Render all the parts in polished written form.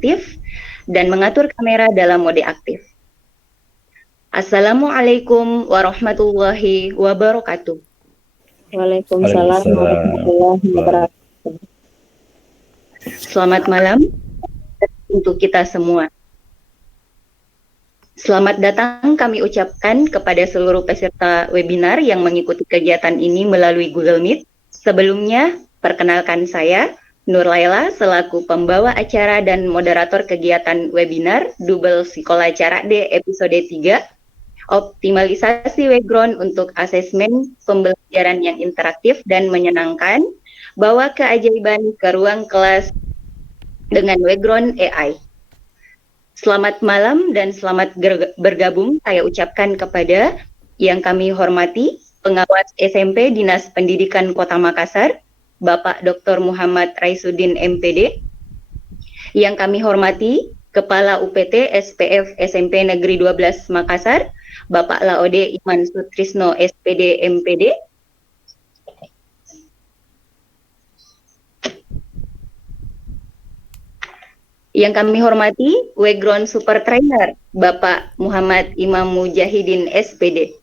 aktif dan mengatur kamera dalam mode aktif. Assalamualaikum warahmatullahi wabarakatuh. Waalaikumsalam Waalaikumsalam. warahmatullahi wabarakatuh. Selamat malam untuk kita semua. Selamat datang kami ucapkan kepada seluruh peserta webinar yang mengikuti kegiatan ini melalui Google Meet. Sebelumnya, perkenalkan saya, Nur Laila, selaku pembawa acara dan moderator kegiatan webinar Double Sekolah Jarak D episode 3, optimalisasi background untuk asesmen pembelajaran yang interaktif dan menyenangkan, bawa keajaiban ke ruang kelas dengan background AI. Selamat malam dan selamat bergabung saya ucapkan kepada yang kami hormati Pengawas SMP Dinas Pendidikan Kota Makassar, Bapak Dr. Muhammad Raisuddin MPD, yang kami hormati Kepala UPT SPF SMP Negeri 12 Makassar, Bapak Laode Iman Sutrisno SPD MPD, yang kami hormati Background Super Trainer Bapak Muhammad Imam Mujahidin SPD.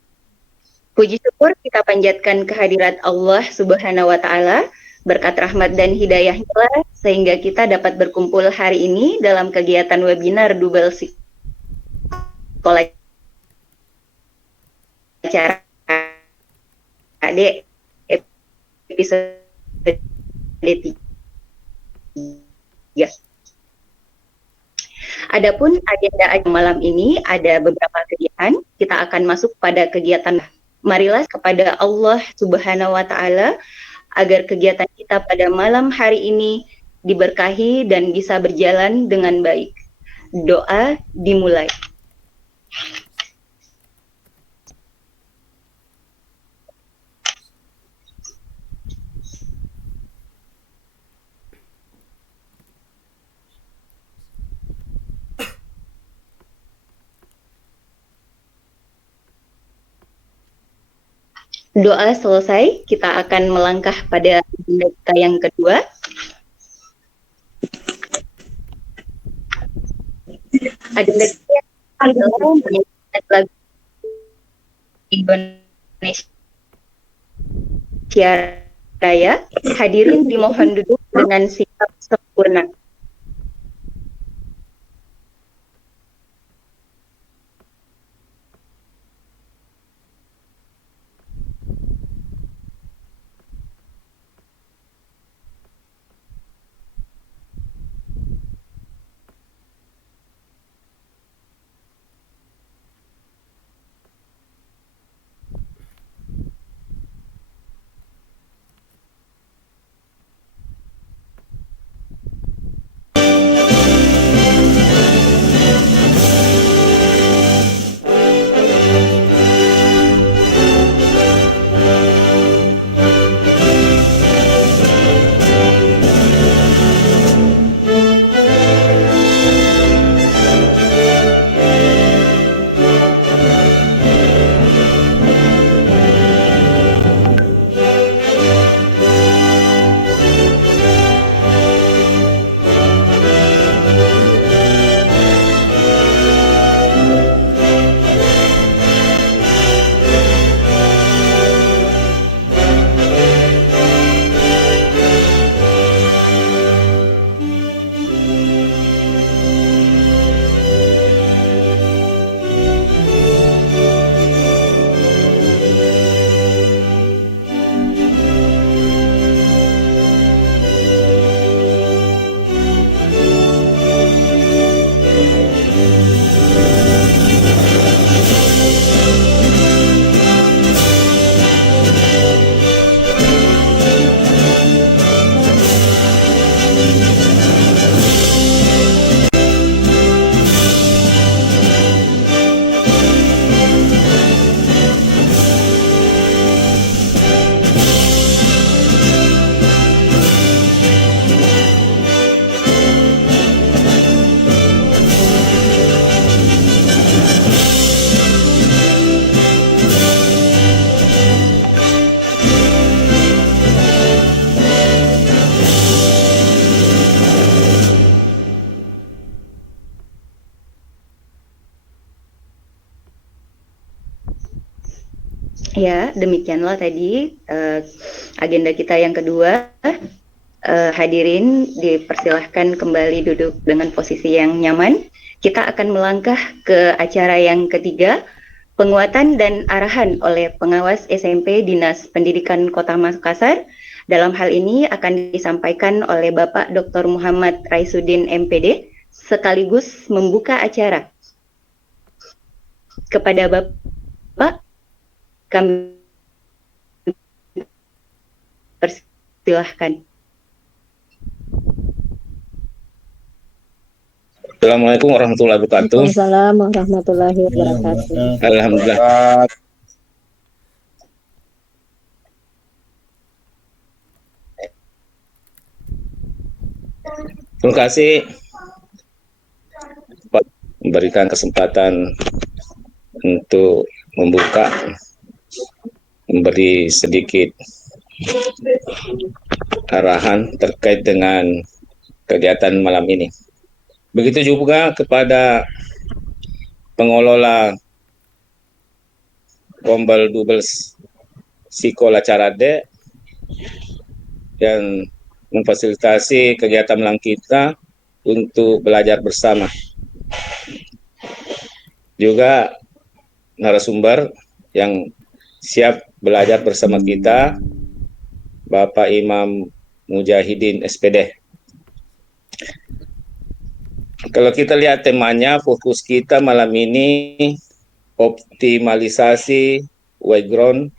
Puji syukur kita panjatkan kehadirat Allah Subhanahu wa Ta'ala, berkat rahmat dan hidayahnya sehingga kita dapat berkumpul hari ini dalam kegiatan webinar Double Sekolah Jarak D episode 3. Adapun agenda malam ini ada beberapa kegiatan. Kita akan masuk pada kegiatan. Marilah kepada Allah Subhanahu wa Ta'ala agar kegiatan kita pada malam hari ini diberkahi dan bisa berjalan dengan baik. Doa dimulai. Doa selesai, kita akan melangkah pada agenda yang kedua. Agenda yang adalah menyanyikan lagu Indonesia Raya. Hadirin dimohon duduk dengan sikap sempurna. Ya, demikianlah tadi agenda kita yang kedua. Hadirin dipersilahkan kembali duduk dengan posisi yang nyaman. Kita akan melangkah ke acara yang ketiga, penguatan dan arahan oleh pengawas SMP Dinas Pendidikan Kota Makassar. Dalam hal ini akan disampaikan oleh Bapak Dr. Muhammad Raisuddin MPD sekaligus membuka acara. Kepada Bapak, kami persilahkan. Assalamualaikum warahmatullahi wabarakatuh. Waalaikumsalam warahmatullahi wabarakatuh. Alhamdulillah. Terima kasih Pak memberikan kesempatan untuk membuka, memberi sedikit arahan terkait dengan kegiatan malam ini. Begitu juga kepada pengelola Gombal Dubels Sikola Carade yang memfasilitasi kegiatan malam kita untuk belajar bersama. Juga narasumber yang siap belajar bersama kita, Bapak Imam Mujahidin SPD. Kalau kita lihat temanya, fokus kita malam ini optimalisasi background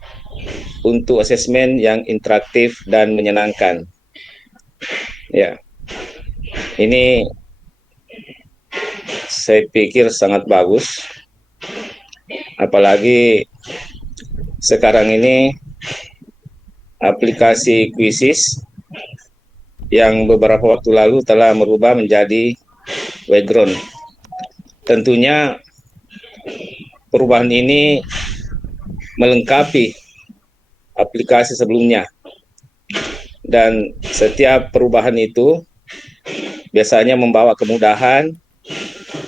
untuk asesmen yang interaktif dan menyenangkan. Ya, ini saya pikir sangat bagus, apalagi sekarang ini aplikasi Quizzes yang beberapa waktu lalu telah merubah menjadi background. Tentunya perubahan ini melengkapi aplikasi sebelumnya, dan setiap perubahan itu biasanya membawa kemudahan,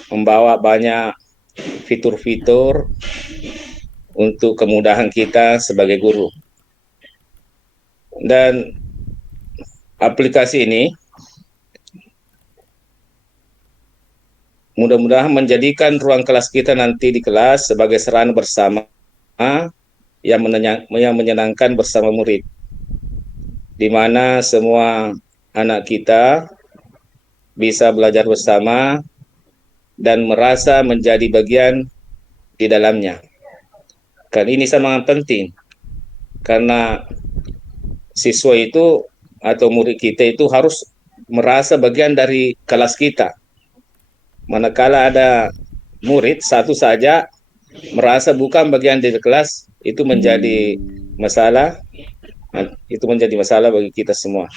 membawa banyak fitur-fitur untuk kemudahan kita sebagai guru. Dan aplikasi ini mudah-mudahan menjadikan ruang kelas kita nanti di kelas sebagai sarana bersama yang menyenangkan bersama murid, di mana semua anak kita bisa belajar bersama dan merasa menjadi bagian di dalamnya. Kan ini sangat penting, karena siswa itu atau murid kita itu harus merasa bagian dari kelas kita. Manakala ada murid satu saja merasa bukan bagian dari kelas, itu menjadi masalah. Itu menjadi masalah bagi kita semua.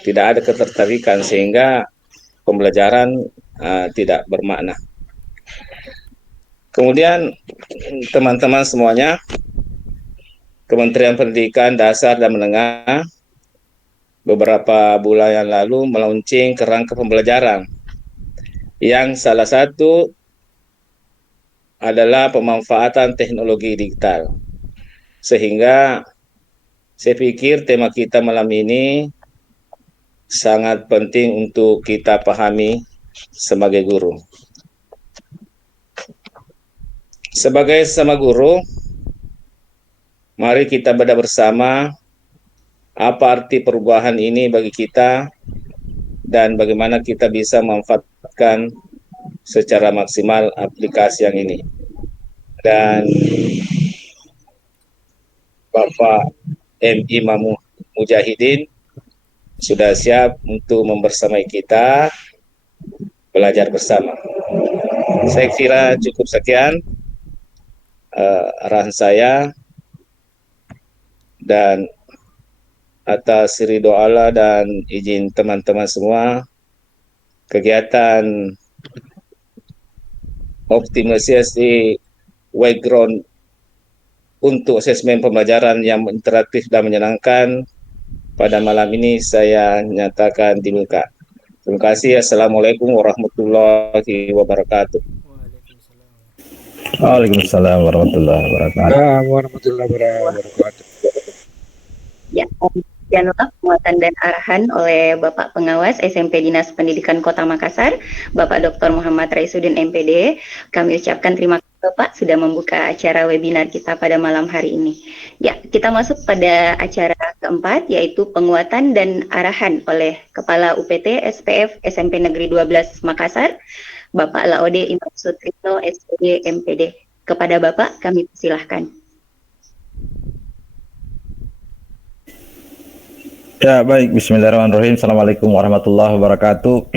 Tidak ada ketertarikan sehingga pembelajaran tidak bermakna. Kemudian teman-teman semuanya, Kementerian Pendidikan Dasar dan Menengah beberapa bulan yang lalu melaunching kerangka pembelajaran yang salah satu adalah pemanfaatan teknologi digital. Sehingga saya pikir tema kita malam ini sangat penting untuk kita pahami sebagai guru. Sebagai sama guru, mari kita bedah bersama apa arti perubahan ini bagi kita dan bagaimana kita bisa memanfaatkan secara maksimal aplikasi yang ini. Dan Bapak M. Imam Mujahidin sudah siap untuk membersamai kita belajar bersama. Saya kira cukup sekian arahan saya, dan atas ridho Allah dan izin teman-teman semua, kegiatan optimalisasi background untuk asesmen pembelajaran yang interaktif dan menyenangkan pada malam ini saya nyatakan dibuka. Terima kasih. Assalamualaikum warahmatullahi wabarakatuh. Waalaikumsalam warahmatullahi wabarakatuh. Warahmatullahi wabarakatuh. Ya, demikianlah penguatan dan arahan oleh Bapak Pengawas SMP Dinas Pendidikan Kota Makassar, Bapak Dr. Muhammad Raisuddin MPD. Kami ucapkan terima kasih Bapak sudah membuka acara webinar kita pada malam hari ini. Ya, kita masuk pada acara keempat, yaitu penguatan dan arahan oleh Kepala UPT SPF SMP Negeri 12 Makassar, Bapak Laode Imam Sutrisno SPD MPD. Kepada Bapak kami persilahkan. Ya, baik. Bismillahirrahmanirrahim. Assalamualaikum warahmatullahi wabarakatuh.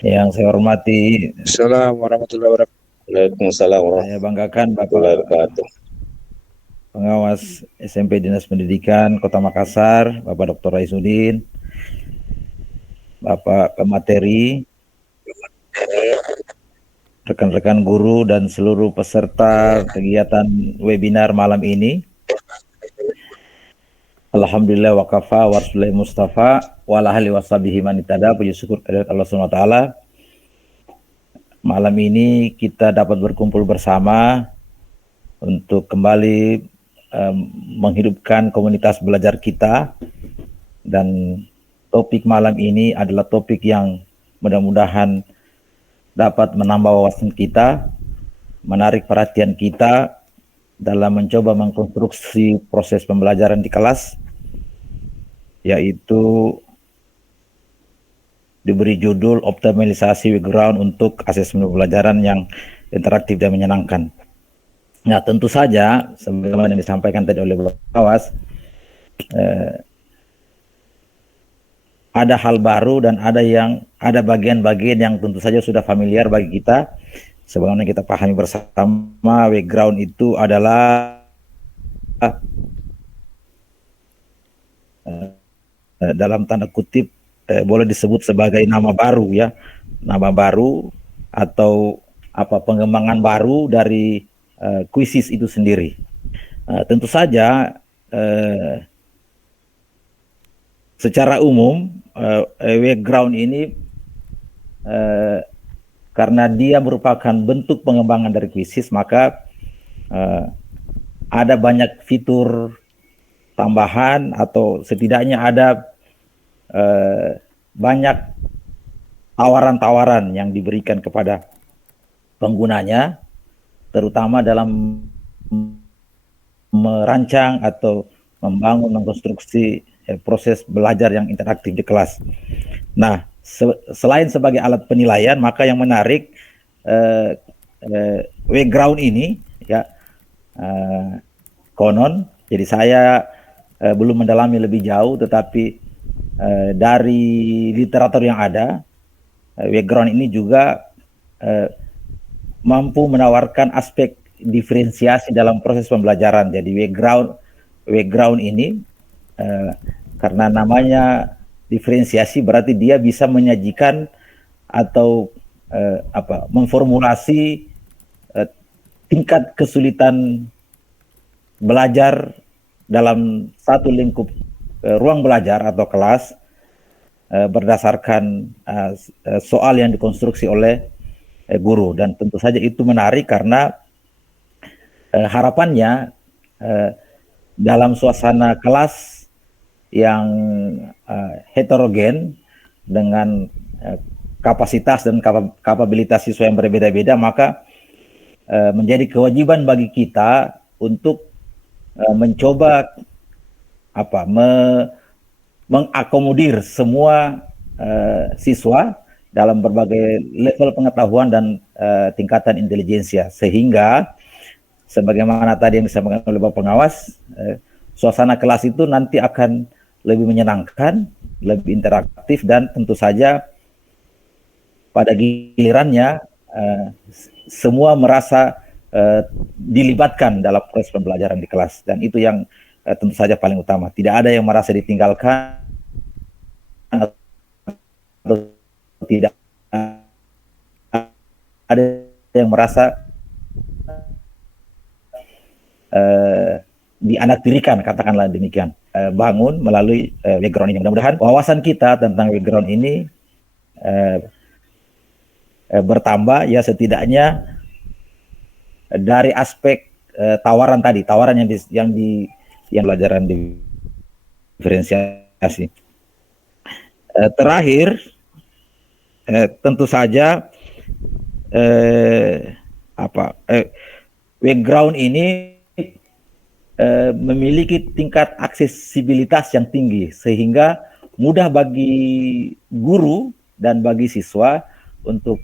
Yang saya hormati, Assalamualaikum warahmatullahi wabarakatuh. Waalaikumsalam saya banggakan warahmatullahi Bapak wabarakatuh. Pengawas SMP Dinas Pendidikan Kota Makassar, Bapak Dr. Raisuddin, Bapak Pemateri, rekan-rekan guru dan seluruh peserta kegiatan webinar malam ini. Alhamdulillah wa kafa wa rasulullah mustafa wa ala ahli washabihi man ittaba. Puji syukur kehadirat Allah Subhanahu wa taala. Malam ini kita dapat berkumpul bersama untuk kembali menghidupkan komunitas belajar kita, dan topik malam ini adalah topik yang mudah-mudahan dapat menambah wawasan kita, menarik perhatian kita dalam mencoba mengkonstruksi proses pembelajaran di kelas, yaitu diberi judul optimalisasi background untuk asesmen pembelajaran yang interaktif dan menyenangkan. Nah, tentu saja sebagaimana yang disampaikan tadi oleh Bapak Pengawas, ada hal baru dan ada bagian-bagian yang tentu saja sudah familiar bagi kita. Sebagaimana kita pahami bersama, background itu adalah dalam tanda kutip boleh disebut sebagai nama baru, ya, nama baru atau pengembangan baru dari kuisis itu sendiri. Tentu saja secara umum background ini karena dia merupakan bentuk pengembangan dari kuisis, maka ada banyak fitur tambahan atau setidaknya ada banyak tawaran-tawaran yang diberikan kepada penggunanya, terutama dalam merancang atau membangun, mengkonstruksi proses belajar yang interaktif di kelas. Nah, selain sebagai alat penilaian, maka yang menarik background ini, ya, konon. Jadi saya belum mendalami lebih jauh, tetapi dari literatur yang ada, background ini juga mampu menawarkan aspek diferensiasi dalam proses pembelajaran. Jadi background ini karena namanya diferensiasi, berarti dia bisa menyajikan atau memformulasi tingkat kesulitan belajar dalam satu lingkup ruang belajar atau kelas berdasarkan soal yang dikonstruksi oleh guru. Dan tentu saja itu menarik karena harapannya dalam suasana kelas yang heterogen dengan kapasitas dan kapabilitas siswa yang berbeda-beda, maka menjadi kewajiban bagi kita untuk mencoba mengakomodir semua siswa dalam berbagai level pengetahuan dan tingkatan intelijensia, sehingga sebagaimana tadi yang disampaikan oleh Bapak Pengawas, suasana kelas itu nanti akan lebih menyenangkan, lebih interaktif, dan tentu saja pada gilirannya semua merasa dilibatkan dalam proses pembelajaran di kelas, dan itu yang tentu saja paling utama. Tidak ada yang merasa ditinggalkan atau tidak ada yang merasa dianaktirikan, katakanlah demikian. Bangun melalui background ini. Mudah-mudahan wawasan kita tentang background ini bertambah, ya, setidaknya dari aspek tawaran tadi, tawaran yang pelajaran diferensiasi. Terakhir, tentu saja background ini memiliki tingkat aksesibilitas yang tinggi sehingga mudah bagi guru dan bagi siswa untuk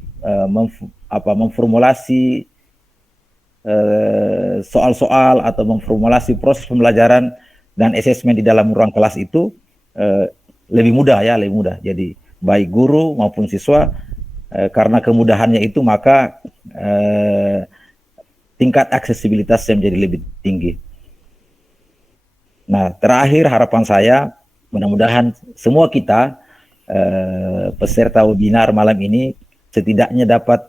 memformulasi soal-soal atau memformulasi proses pembelajaran dan asesmen di dalam ruang kelas itu lebih mudah. Jadi baik guru maupun siswa karena kemudahannya itu maka tingkat aksesibilitasnya menjadi lebih tinggi. Nah, terakhir harapan saya mudah-mudahan semua kita peserta webinar malam ini setidaknya dapat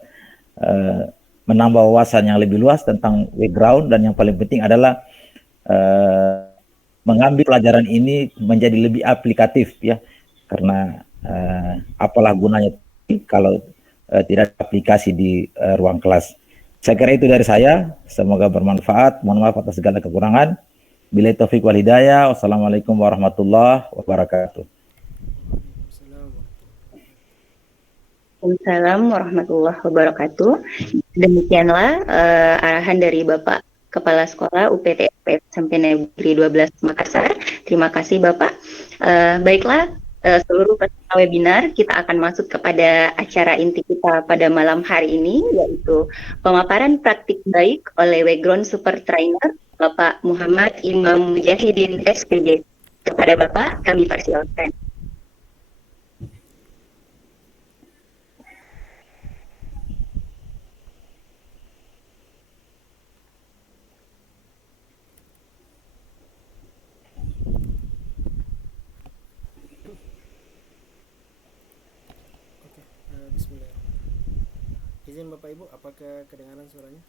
menambah wawasan yang lebih luas tentang background, dan yang paling penting adalah mengambil pelajaran ini menjadi lebih aplikatif ya, karena apalah gunanya kalau tidak ada aplikasi di ruang kelas. Saya kira itu dari saya, semoga bermanfaat. Mohon maaf atas segala kekurangan. Billahi taufiq wal hidayah. Wassalamualaikum warahmatullahi wabarakatuh. Waalaikumsalam warahmatullahi wabarakatuh. Demikianlah arahan dari Bapak Kepala Sekolah UPT SMP Negeri 12 Makassar. Terima kasih Bapak. Baiklah, seluruh peserta webinar, kita akan masuk kepada acara inti kita pada malam hari ini, yaitu pemaparan praktik baik oleh background super trainer Bapak Muhammad Imam Mujahidin SPJ. Kepada Bapak, kami persilakan. Izin Bapak Ibu, apakah kedengaran suaranya?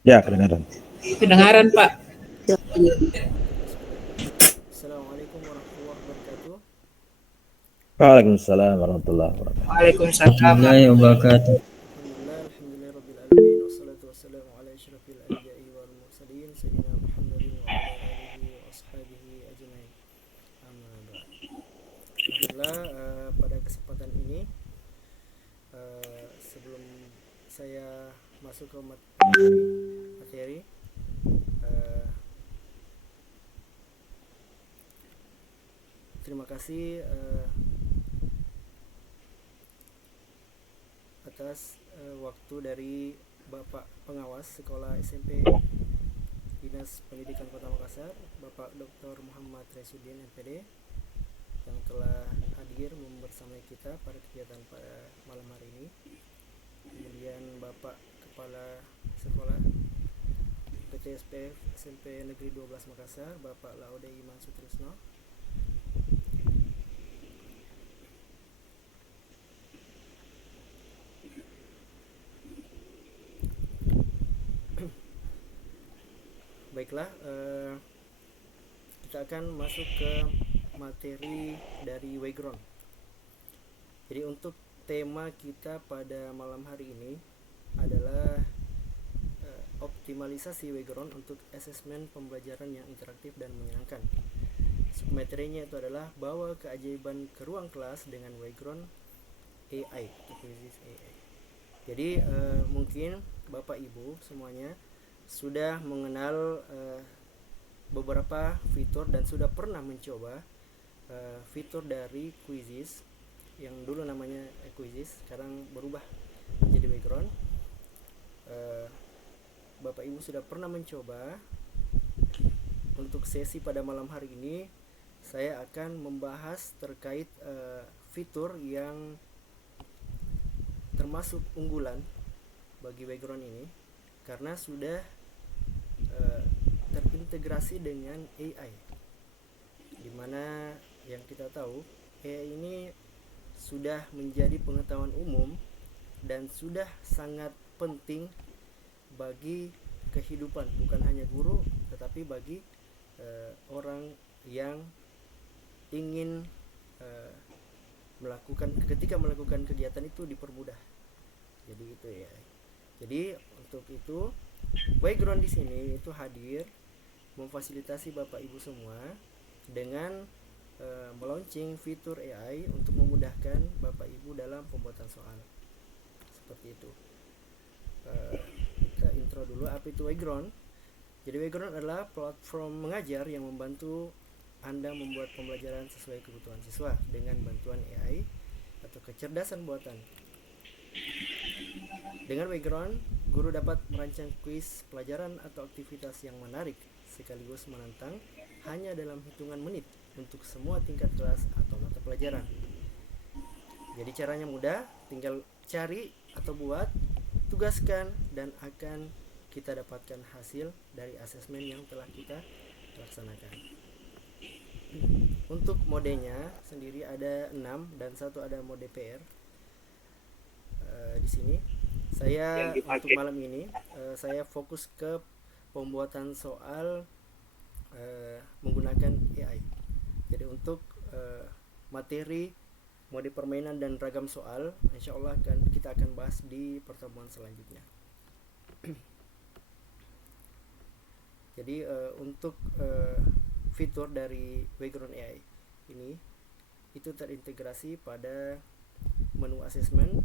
Ya, kedengaran. Kedengaran, Pak. Assalamualaikum warahmatullahi wabarakatuh. Waalaikumsalam warahmatullahi wabarakatuh. Waalaikumsalam. Alhamdulillah rabbil alamin, wassalatu wassalamu ala asyrafil anbiya'i wal mursalin sayyidina Muhammadin wa ala alihi wa ashabihi ajmain. Amma ba'd. Alhamdulillah, pada kesempatan ini sebelum saya masuk ke materi, terima kasih atas waktu dari Bapak Pengawas Sekolah SMP Dinas Pendidikan Kota Makassar, Bapak Dr. Muhammad Resudin MPD, yang telah hadir membersamai kita pada kegiatan pada malam hari ini. Kemudian Bapak Kepala Sekolah PTSP SMP Negeri 12 Makassar, Bapak Laude Iman Sutrisno. Baiklah, kita akan masuk ke materi dari background. Jadi untuk tema kita pada malam hari ini adalah optimalisasi background untuk asesmen pembelajaran yang interaktif dan menyenangkan. Submaterinya itu adalah bawa keajaiban ke ruang kelas dengan background AI. Jadi mungkin Bapak Ibu semuanya sudah mengenal beberapa fitur dan sudah pernah mencoba fitur dari Quizzes yang dulu namanya Quizzes, sekarang berubah menjadi background. Bapak Ibu sudah pernah mencoba. Untuk sesi pada malam hari ini saya akan membahas terkait fitur yang termasuk unggulan bagi background ini karena sudah terintegrasi dengan AI, dimana yang kita tahu AI ini sudah menjadi pengetahuan umum dan sudah sangat penting bagi kehidupan, bukan hanya guru tetapi bagi orang yang ingin ketika melakukan kegiatan itu dipermudah. Jadi itu ya. Jadi untuk itu Wayground di sini itu hadir memfasilitasi Bapak Ibu semua dengan melaunching fitur AI untuk memudahkan Bapak Ibu dalam pembuatan soal. Seperti itu. Kita intro dulu apa itu Wayground. Jadi Wayground adalah platform mengajar yang membantu Anda membuat pembelajaran sesuai kebutuhan siswa dengan bantuan AI atau kecerdasan buatan. Dengan Wayground, guru dapat merancang kuis pelajaran atau aktivitas yang menarik sekaligus menantang hanya dalam hitungan menit untuk semua tingkat kelas atau mata pelajaran. Jadi caranya mudah, tinggal cari atau buat, tugaskan, dan akan kita dapatkan hasil dari asesmen yang telah kita laksanakan. Untuk modenya sendiri ada 6 dan satu ada mode PR. Di sini saya untuk malam ini saya fokus ke pembuatan soal menggunakan AI. Jadi untuk materi mode permainan dan ragam soal, insya Allah kita akan bahas di pertemuan selanjutnya. Jadi untuk fitur dari Wayground AI ini itu terintegrasi pada menu asesmen,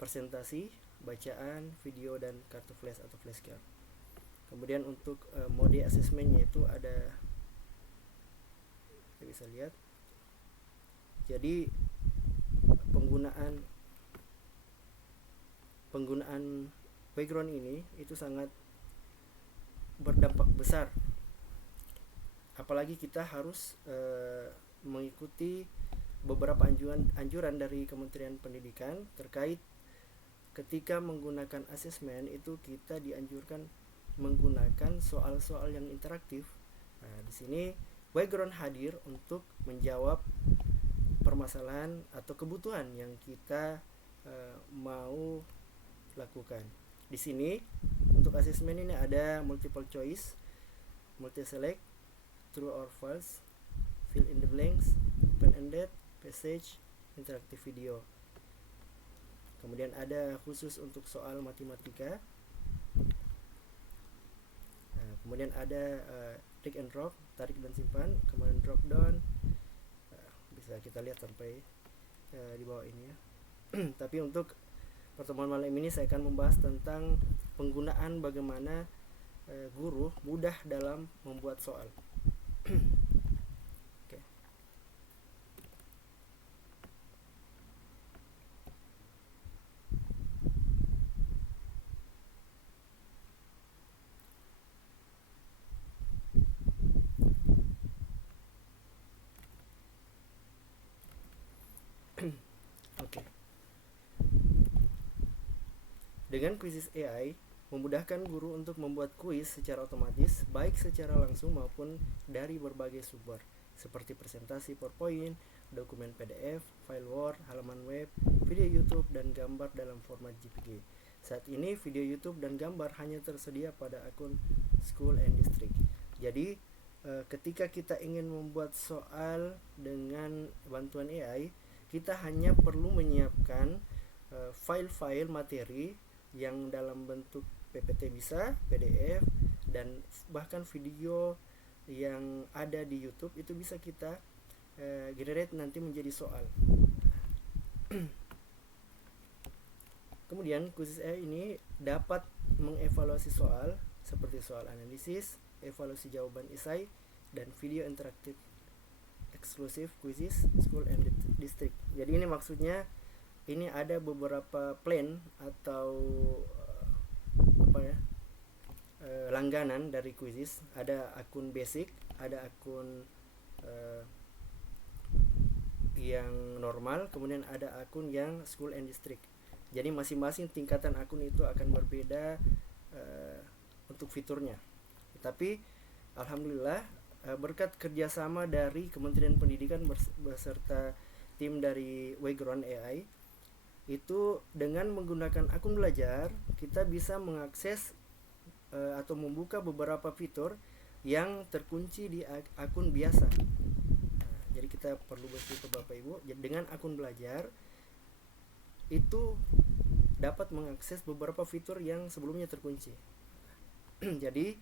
presentasi, bacaan, video, dan kartu flash atau flashcard. Kemudian untuk mode asesmennya itu ada, kita bisa lihat. Jadi penggunaan Wayground ini itu sangat berdampak besar. Apalagi kita harus mengikuti beberapa anjuran dari Kementerian Pendidikan terkait ketika menggunakan asesmen itu kita dianjurkan menggunakan soal-soal yang interaktif. Nah, di sini Wayground hadir untuk menjawab permasalahan atau kebutuhan yang kita mau lakukan. Di sini untuk asesmen ini ada multiple choice, multi select, true or false, fill in the blanks, open-ended, passage, interaktif video. Kemudian ada khusus untuk soal matematika. Nah, kemudian ada drag and drop, tarik dan simpan, kemudian drop down. Bisa kita lihat sampai di bawah ini ya. Tapi untuk pertemuan malam ini saya akan membahas tentang penggunaan bagaimana guru mudah dalam membuat soal. Oke. Oke. Dengan Quizzes AI memudahkan guru untuk membuat kuis secara otomatis, baik secara langsung maupun dari berbagai sumber, seperti presentasi PowerPoint, dokumen PDF, file Word, halaman web, video YouTube, dan gambar dalam format JPG. Saat ini video YouTube dan gambar hanya tersedia pada akun School and District. Jadi ketika kita ingin membuat soal dengan bantuan AI, kita hanya perlu menyiapkan file-file materi yang dalam bentuk PPT bisa, PDF, dan bahkan video yang ada di YouTube itu bisa kita generate nanti menjadi soal. Kemudian Quizzes AI ini dapat mengevaluasi soal seperti soal analisis, evaluasi jawaban esai, dan video interaktif eksklusif Quizzes School and District. Jadi ini maksudnya ini ada beberapa plan atau langganan dari Quizzes. Ada akun basic, ada akun yang normal, kemudian ada akun yang School and District. Jadi masing-masing tingkatan akun itu akan berbeda untuk fiturnya. Tapi alhamdulillah berkat kerjasama dari Kementerian Pendidikan beserta tim dari Wayground AI, itu dengan menggunakan akun belajar kita bisa mengakses atau membuka beberapa fitur yang terkunci di akun biasa. Jadi kita perlu bersyukur Bapak Ibu, dengan akun belajar itu dapat mengakses beberapa fitur yang sebelumnya terkunci. Jadi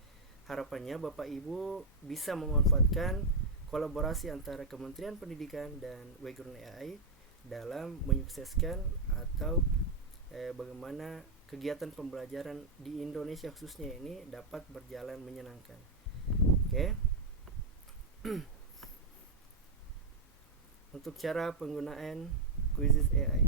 harapannya Bapak Ibu bisa memanfaatkan kolaborasi antara Kementerian Pendidikan dan Wayground AI dalam menyukseskan atau bagaimana kegiatan pembelajaran di Indonesia khususnya ini dapat berjalan menyenangkan. Oke. Untuk cara penggunaan Quizzes AI.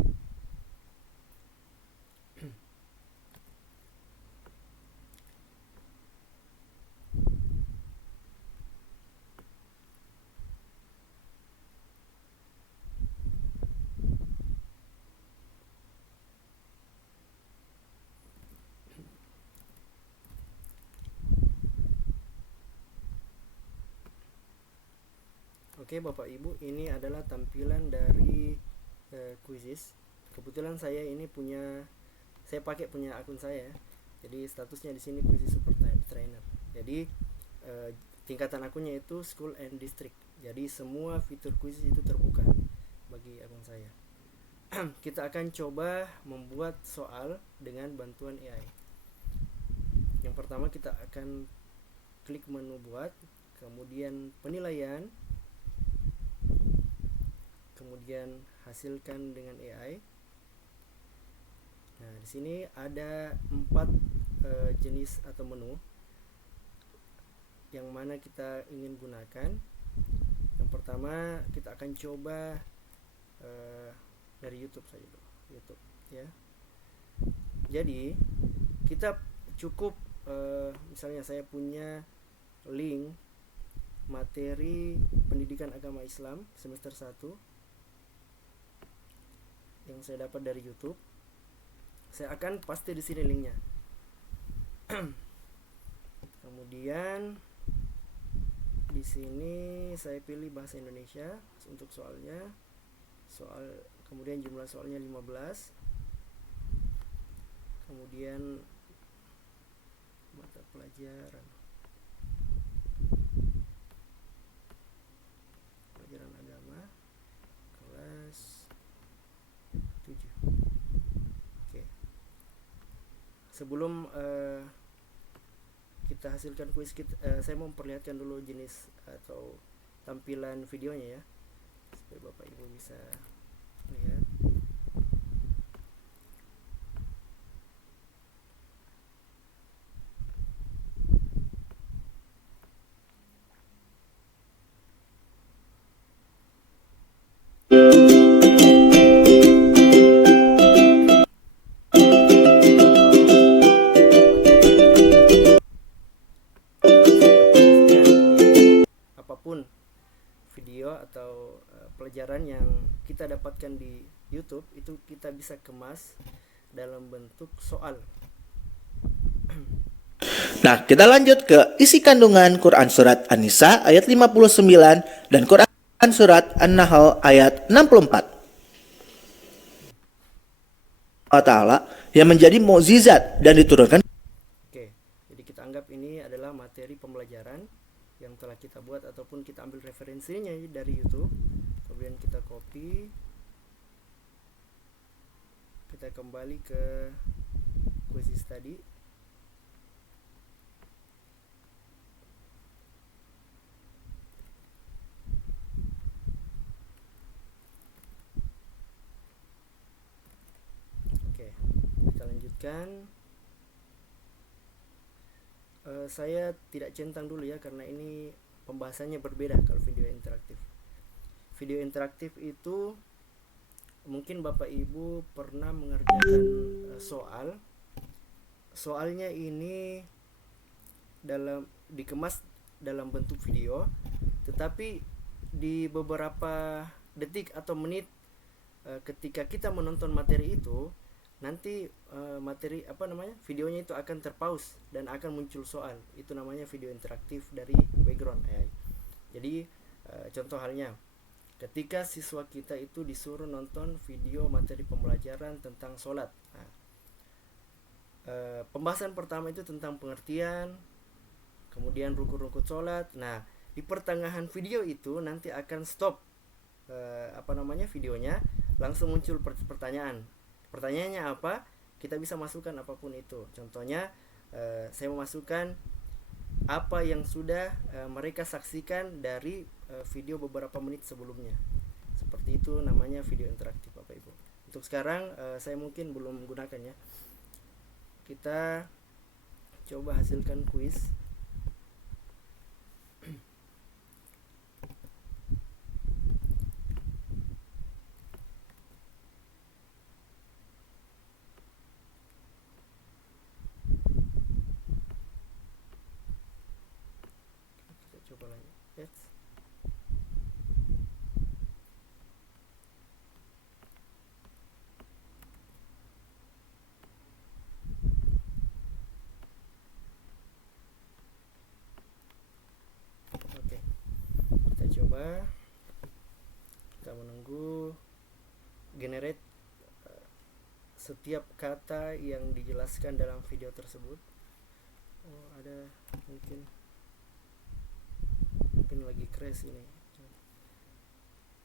Oke Bapak Ibu, ini adalah tampilan dari Quizzes. Kebetulan saya ini saya pakai punya akun saya. Jadi statusnya di sini Quizzes Super Trainer. Jadi tingkatan akunnya itu School and District. Jadi semua fitur Quizzes itu terbuka bagi akun saya. Kita akan coba membuat soal dengan bantuan AI. Yang pertama kita akan klik menu buat, kemudian penilaian, kemudian hasilkan dengan AI. Nah, di sini ada 4 jenis atau menu yang mana kita ingin gunakan. Yang pertama kita akan coba dari YouTube saja dulu, YouTube ya. Jadi kita cukup misalnya saya punya link materi pendidikan agama Islam semester 1 yang saya dapat dari YouTube. Saya akan paste di sini linknya. Kemudian di sini saya pilih bahasa Indonesia untuk soalnya. Kemudian jumlah soalnya 15. Kemudian mata pelajaran agama kelas 7. Oke. Sebelum kita hasilkan kuis saya mau memperlihatkan dulu jenis atau tampilan videonya ya, supaya Bapak Ibu bisa lihat. Apapun video atau pelajaran yang kita dapatkan di YouTube itu kita bisa kemas dalam bentuk soal. Nah, kita lanjut ke isi kandungan Quran Surat An-Nisa ayat 59 dan Quran Surat An-Nahl ayat 64. Allah Ta'ala yang menjadi mukjizat dan diturunkan. Oke, jadi kita anggap ini adalah materi pembelajaran yang telah kita buat ataupun kita ambil referensinya dari YouTube. Kemudian kita copy, kita kembali ke Quizzes tadi. Oke, kita lanjutkan. Saya tidak centang dulu ya, karena ini pembahasannya berbeda kalau video interaktif. Video interaktif itu mungkin Bapak Ibu pernah mengerjakan soal. Soalnya ini dikemas dalam bentuk video, tetapi di beberapa detik atau menit ketika kita menonton materi itu, nanti videonya itu akan terpause dan akan muncul soal. Itu namanya video interaktif dari Wayground AI. Jadi contoh halnya ketika siswa kita itu disuruh nonton video materi pembelajaran tentang sholat. Nah, pembahasan pertama itu tentang pengertian, kemudian rukun-rukun sholat. Nah, di pertengahan video itu nanti akan stop videonya, langsung muncul pertanyaan. Pertanyaannya apa? kita bisa masukkan apapun itu. Contohnya saya memasukkan apa yang sudah mereka saksikan dari video beberapa menit sebelumnya. Seperti itu namanya video interaktif Bapak Ibu. Untuk sekarang saya mungkin belum menggunakannya. Kita coba hasilkan kuis. Kita coba lagi. Yes. Oke, kita coba. Kita menunggu generate setiap kata yang dijelaskan dalam video tersebut. Oh, ada mungkin lagi crash ini.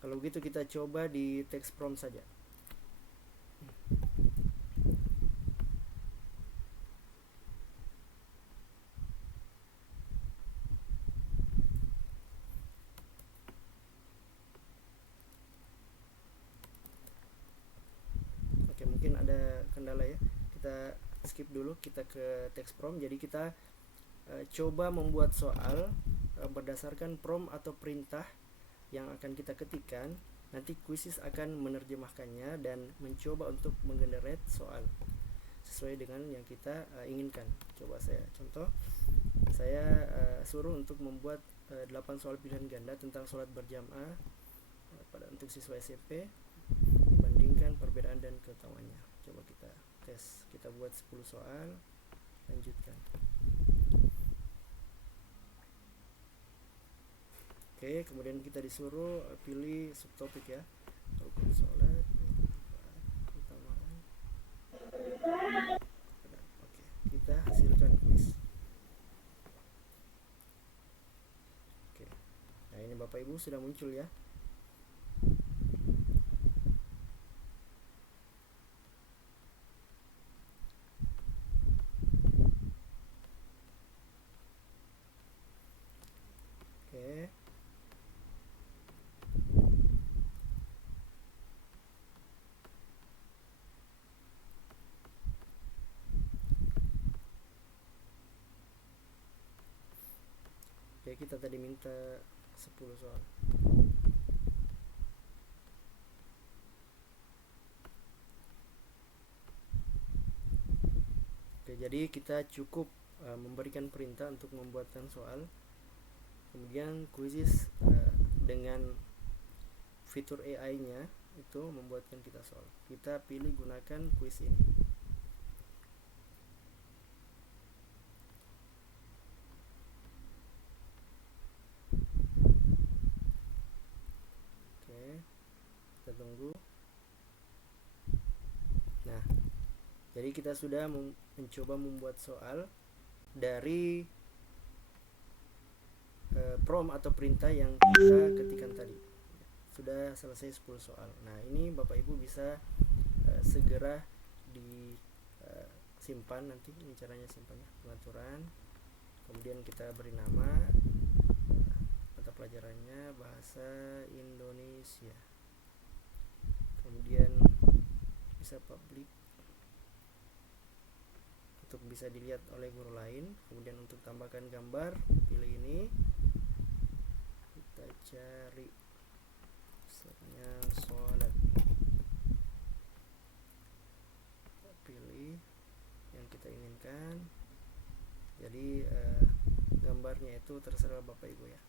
Kalau begitu kita coba di text prompt saja. Oke, mungkin ada kendala ya. Kita skip dulu, kita ke text prompt. Jadi kita coba membuat soal berdasarkan prompt atau perintah yang akan kita ketikkan. Nanti Quizizz akan menerjemahkannya dan mencoba untuk menggenerate soal sesuai dengan yang kita inginkan. Coba saya contoh, saya suruh untuk membuat 8 soal pilihan ganda tentang sholat berjamaah pada untuk siswa SMP. Bandingkan perbedaan dan keutamaannya. Coba kita tes, kita buat 10 soal, lanjutkan. Oke, kemudian kita disuruh pilih subtopik ya. Rukun sholat, keutamaan. Oke, kita hasilkan kuis. Oke, nah ini Bapak Ibu sudah muncul ya. Oke. Oke, kita tadi minta 10 soal. Oke, jadi kita cukup memberikan perintah untuk membuatkan soal. Kemudian Quizizz dengan fitur AI-nya itu membuatkan kita soal. Kita pilih gunakan quiz ini. Oke, kita tunggu. Nah, jadi kita sudah mencoba membuat soal dari prompt atau perintah yang kita ketikkan tadi. Sudah selesai 10 soal. Nah, ini Bapak Ibu bisa segera disimpan nanti. Ini caranya simpannya, pengaturan. Kemudian kita beri nama mata pelajarannya bahasa Indonesia. Kemudian bisa public untuk bisa dilihat oleh guru lain. Kemudian untuk tambahkan gambar, pilih ini. Kita cari misalnya sholat. Kita pilih yang kita inginkan. Jadi gambarnya itu terserah Bapak Ibu ya.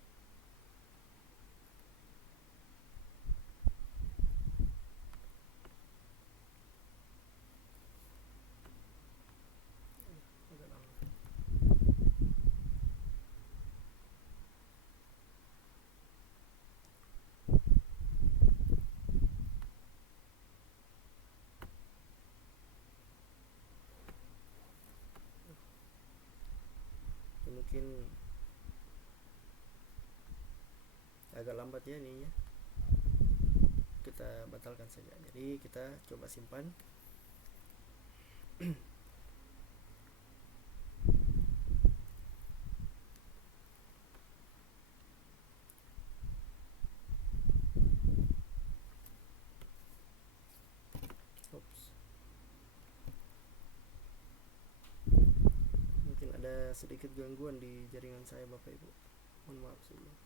Mungkin agak lambat ya ininya. Kita batalkan saja. Jadi kita coba simpan. Oops. Mungkin ada sedikit gangguan di jaringan saya Bapak Ibu. Mohon maaf sebelumnya.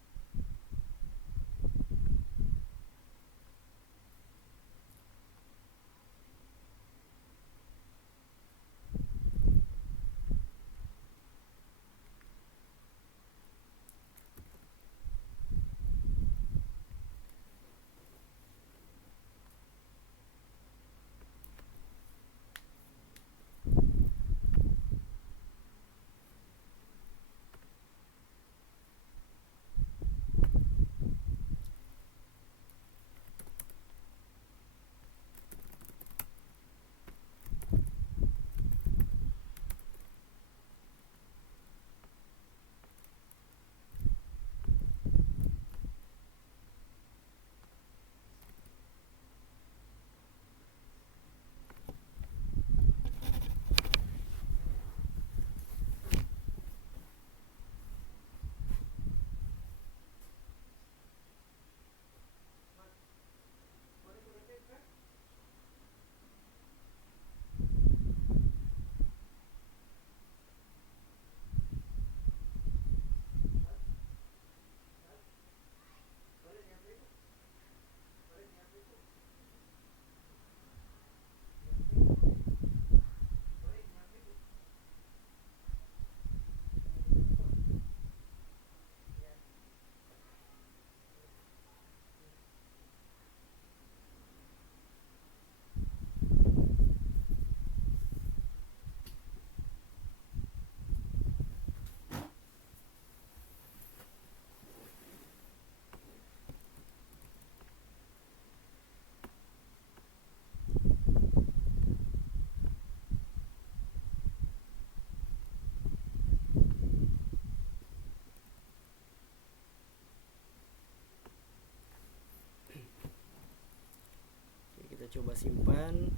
Kita coba simpan.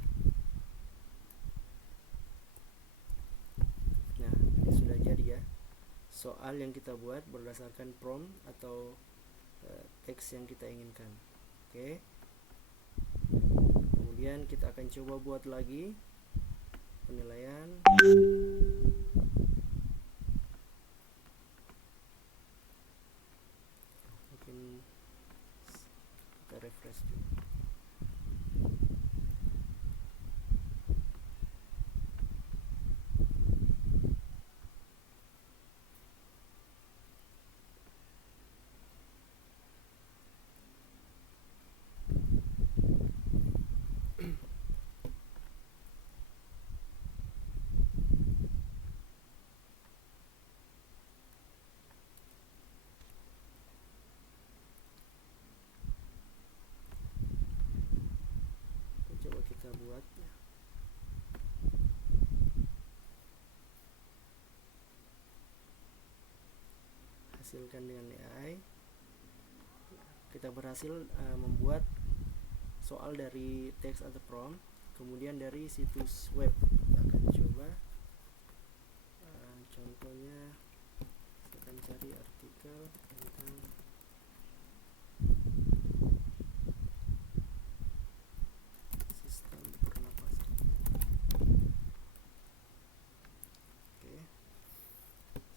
Nah, ini sudah jadi ya. Soal yang kita buat berdasarkan prompt atau teks yang kita inginkan. Oke. Kemudian kita akan coba buat lagi penilaian. Mungkin kita refresh dulu. Coba kita buat ya. Hasilkan dengan AI. Kita berhasil membuat soal dari teks atau prompt, kemudian dari situs web. Kita akan coba contohnya, saya akan cari artikel tentang sistem pernapasan. Oke,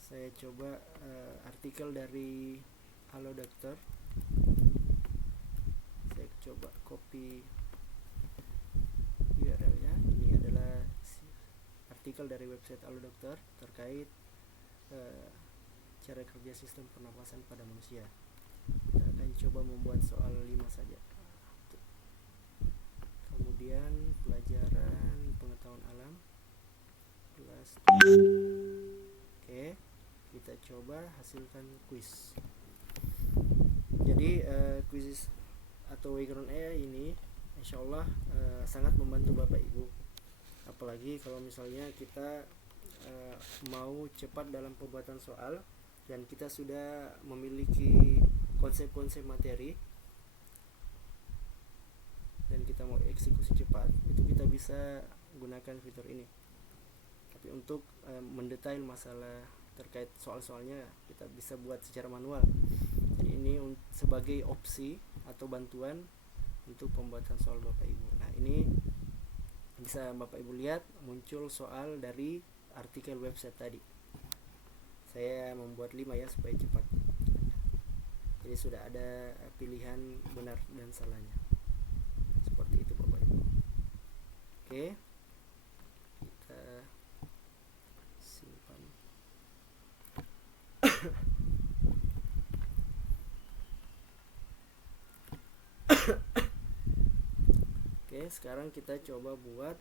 saya coba artikel dari Halo Dokter. Saya coba copy URL-nya. Ini adalah artikel dari website Halo Dokter terkait cara kerja sistem pernapasan pada manusia. Kita akan coba membuat soal 5 saja. Kemudian pelajaran pengetahuan alam kelas 2. Oke, kita coba hasilkan kuis. Jadi kuis atau background AI ini insya Allah sangat membantu Bapak Ibu, apalagi kalau misalnya kita mau cepat dalam pembuatan soal dan kita sudah memiliki konsep-konsep materi dan kita mau eksekusi cepat, itu kita bisa gunakan fitur ini. Tapi untuk mendetail masalah terkait soal-soalnya kita bisa buat secara manual. Jadi ini sebagai opsi atau bantuan untuk pembuatan soal Bapak Ibu. Nah, ini bisa Bapak Ibu lihat muncul soal dari artikel website tadi. Saya membuat 5 ya supaya cepat. Jadi sudah ada pilihan benar dan salahnya. Seperti itu Bapak Ibu. Oke. Kita simpan. Oke, sekarang kita coba buat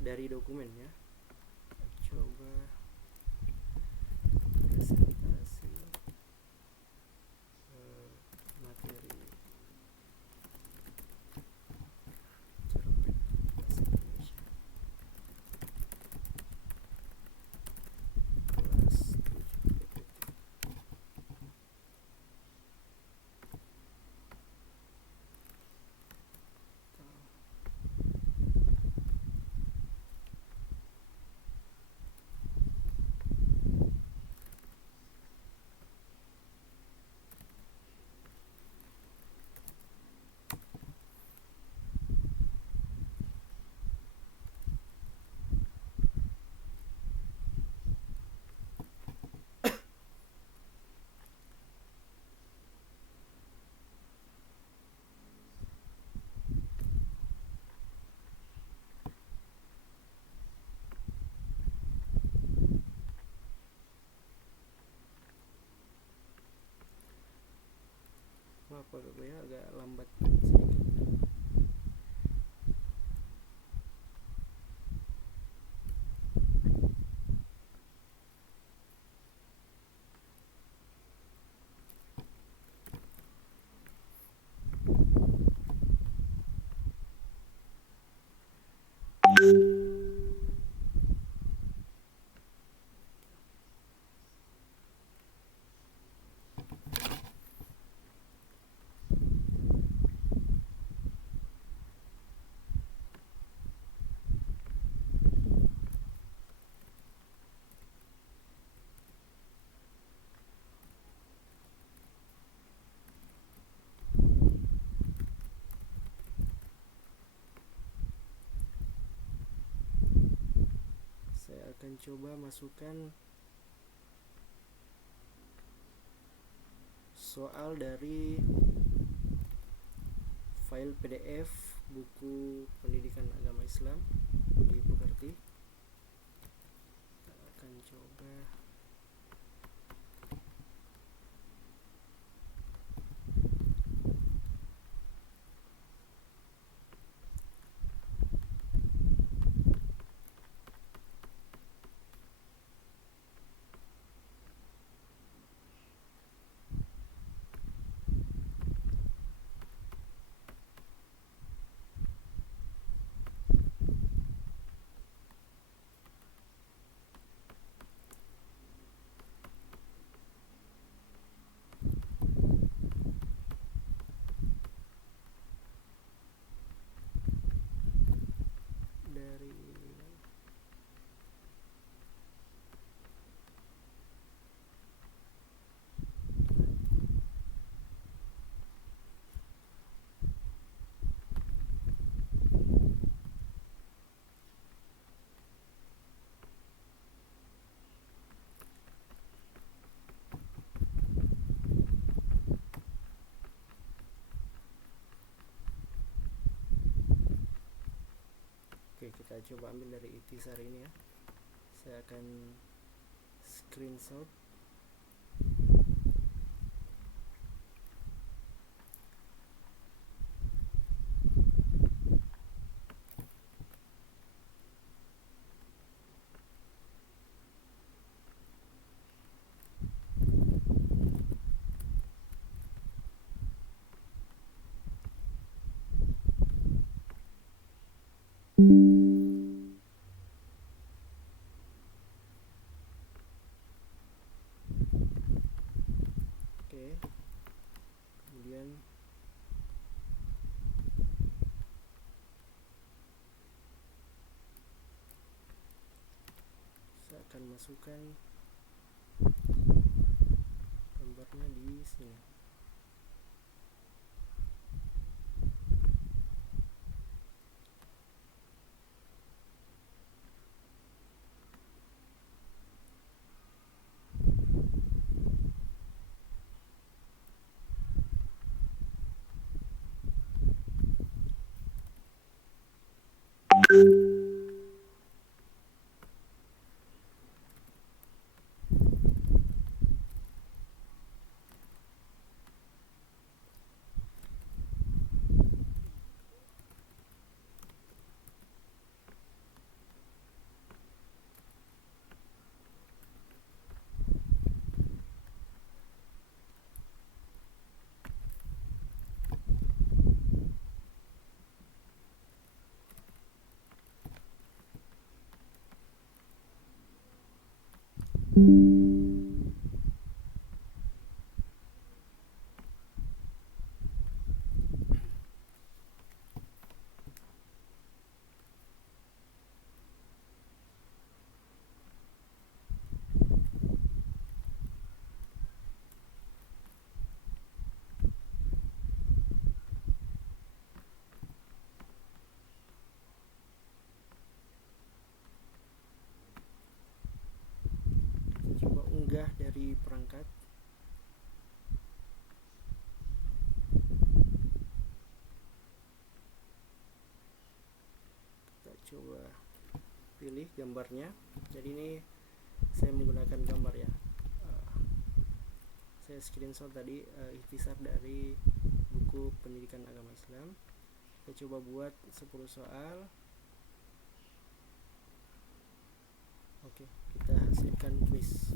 dari dokumen ya. Coba presentasi materi cerpen bahasa Indonesia kelas 7 PPT. Maaf Pak ya, agak lambat sedikit. Saya akan coba masukkan soal dari file PDF buku pendidikan agama Islam Budi Pekerti. Kita akan coba dari Oke, kita coba ambil dari Itisar ini ya. Saya akan screenshot. akan masukkan gambarnya di sini. Coba unggah dari perangkat. Kita coba pilih gambarnya. Jadi ini saya menggunakan gambar ya. Saya screenshot tadi ikhtisar dari buku Pendidikan Agama Islam. Kita coba buat 10 soal. Oke, kita hasilkan kuis.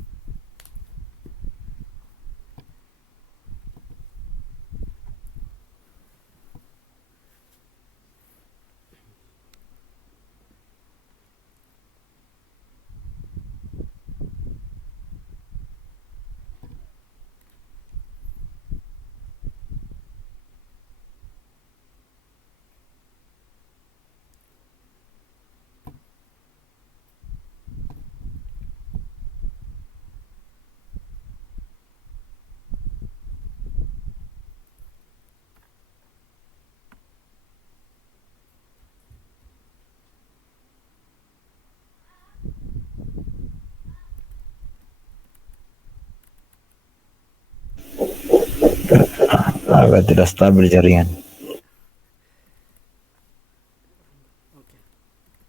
Agak tidak stabil jaringan. Oke.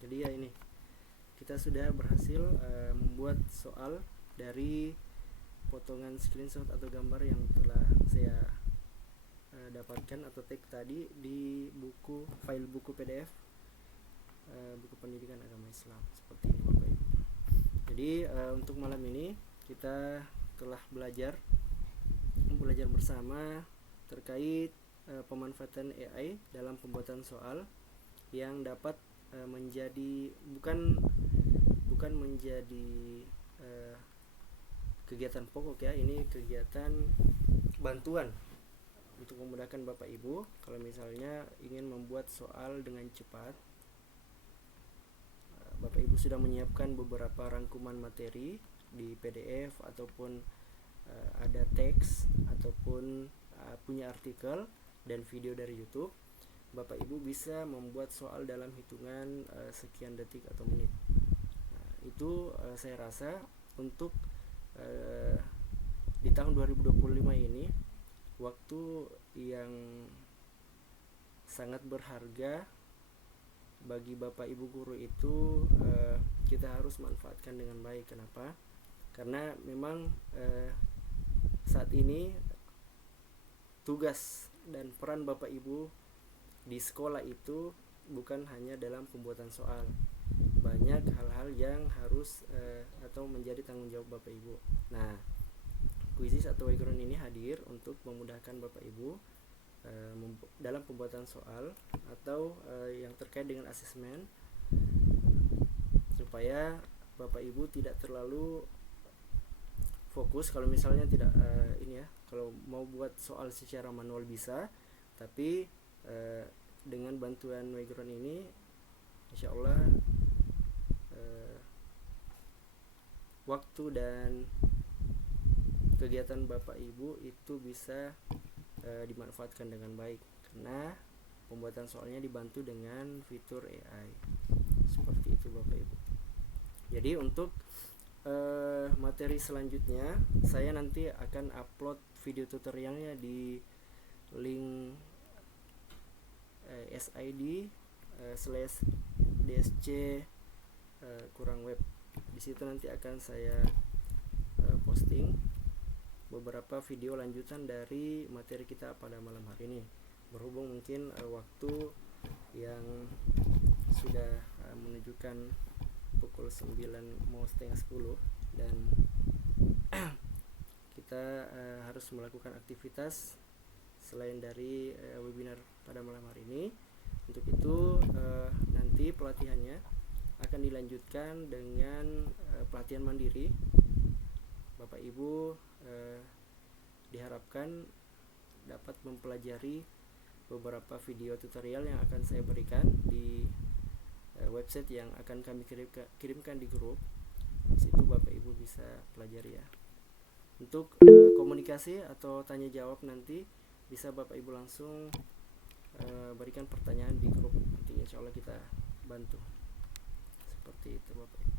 Jadi ya ini kita sudah berhasil membuat soal dari potongan screenshot atau gambar yang telah saya dapatkan atau tag tadi di file buku PDF buku Pendidikan Agama Islam seperti ini Bapak Ibu. Jadi untuk malam ini kita telah belajar bersama terkait pemanfaatan AI dalam pembuatan soal yang dapat menjadi bukan menjadi kegiatan pokok ya, ini kegiatan bantuan untuk memudahkan Bapak Ibu kalau misalnya ingin membuat soal dengan cepat. Bapak Ibu sudah menyiapkan beberapa rangkuman materi di PDF ataupun ada teks ataupun punya artikel dan video dari YouTube. Bapak Ibu bisa membuat soal dalam hitungan sekian detik atau menit. Nah, itu saya rasa untuk di tahun 2025 ini waktu yang sangat berharga bagi Bapak Ibu guru itu kita harus manfaatkan dengan baik. Kenapa? Karena memang saat ini tugas dan peran Bapak Ibu di sekolah itu bukan hanya dalam pembuatan soal. Banyak hal-hal yang harus atau menjadi tanggung jawab Bapak Ibu. Nah, Quizizz atau Background ini hadir untuk memudahkan Bapak Ibu dalam pembuatan soal atau yang terkait dengan asesmen, supaya Bapak Ibu tidak terlalu fokus kalau misalnya tidak ini ya, kalau mau buat soal secara manual bisa, tapi dengan bantuan background ini insya Allah waktu dan kegiatan Bapak Ibu itu bisa dimanfaatkan dengan baik, karena pembuatan soalnya dibantu dengan fitur AI. Seperti itu Bapak Ibu. Jadi untuk materi selanjutnya saya nanti akan upload video tutorialnya di link SID /DSC kurang web. Di situ nanti akan saya posting beberapa video lanjutan dari materi kita pada malam hari ini. Berhubung mungkin waktu yang sudah menunjukkan pukul 9 mau setengah 10 dan kita harus melakukan aktivitas selain dari webinar pada malam hari ini. Untuk itu nanti pelatihannya akan dilanjutkan dengan pelatihan mandiri. Bapak Ibu diharapkan dapat mempelajari beberapa video tutorial yang akan saya berikan di website yang akan kami kirimkan di grup. Di situ Bapak Ibu bisa pelajari ya. Untuk komunikasi atau tanya jawab nanti bisa Bapak Ibu langsung berikan pertanyaan di grup. Nanti insya Allah kita bantu. Seperti itu Bapak Ibu.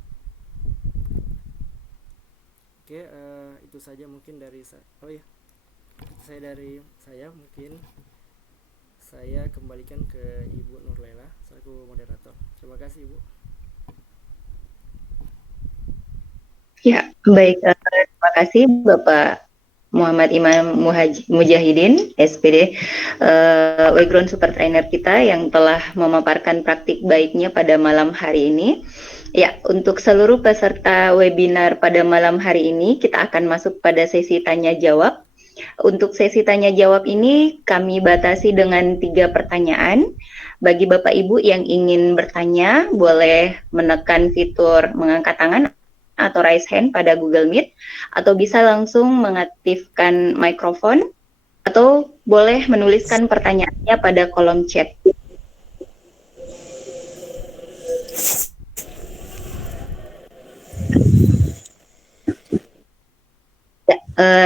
Oke, itu saja mungkin dari saya. Oh ya, saya mungkin saya kembalikan ke Ibu Nurlaila selaku moderator. Terima kasih Ibu. Ya, baik. Terima kasih Bapak Muhammad Imam Mujahidin, SPD, background super trainer kita yang telah memaparkan praktik baiknya pada malam hari ini. Ya, untuk seluruh peserta webinar pada malam hari ini, kita akan masuk pada sesi tanya jawab. Untuk sesi tanya jawab ini kami batasi dengan 3 pertanyaan. Bagi Bapak Ibu yang ingin bertanya, boleh menekan fitur mengangkat tangan atau raise hand pada Google Meet, atau bisa langsung mengaktifkan mikrofon, atau boleh menuliskan pertanyaannya pada kolom chat.